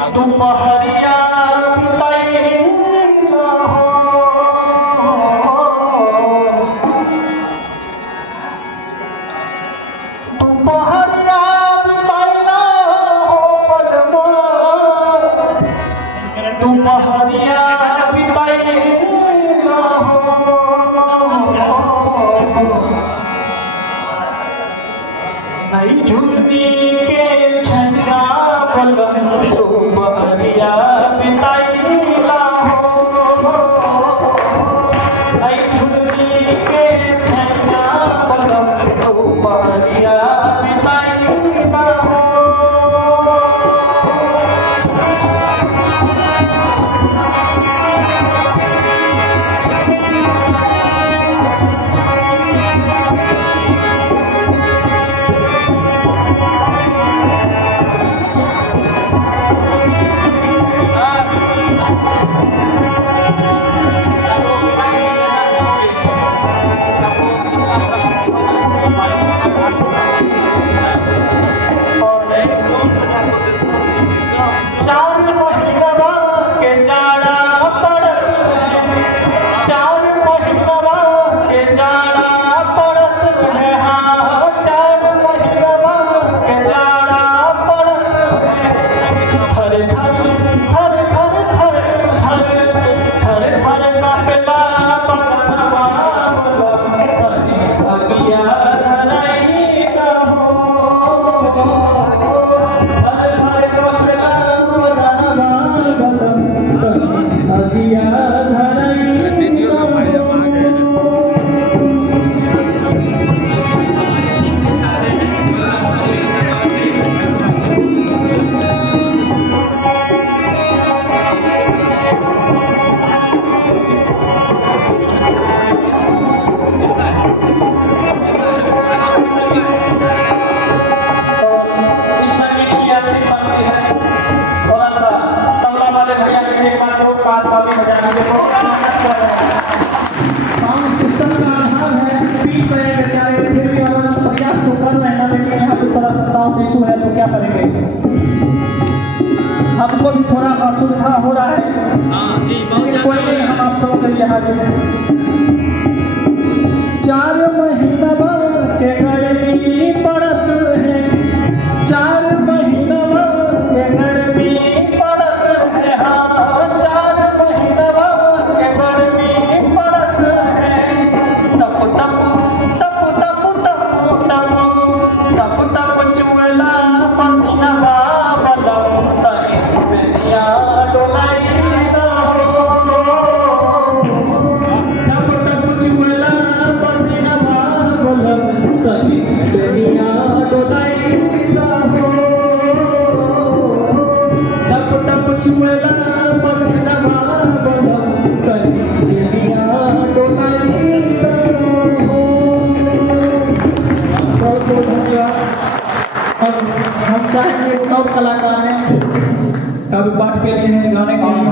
दोपहरिया बिताइला हो, दोपहरिया बिताइला हो बलमा, दोपहरिया बिताइला हो। नई झुलनी के छंगा बलम दोपहरिया बिताइला हो, नई झुलनी के छंगा बलम दोपहरिया बिताइला हो। हमको भी थोड़ा असुविधा हो रहा है, कोई नहीं, हम आप सबके लिए हाजिर हैं। 4 महीना के गर्मी पड़त है, 4 महीना के गर्मी पड़त है, हाँ 4 महीना के गर्मी पड़त है। टप टप टप टप टप टप टप टप चुएला पसीना बलम तनी बेनिया डोलाइला हो, टप टप चुएला पसीना बलम तनी बेनिया डोलाइला हो, टप टप चुएला पसीना बलम तनी बेनिया डोलाइला हो। बहुत बहुत धन्यवाद। हम चाहेंगे सब कलाकार हैं काव्य पाठ के लिए, गाने के लिए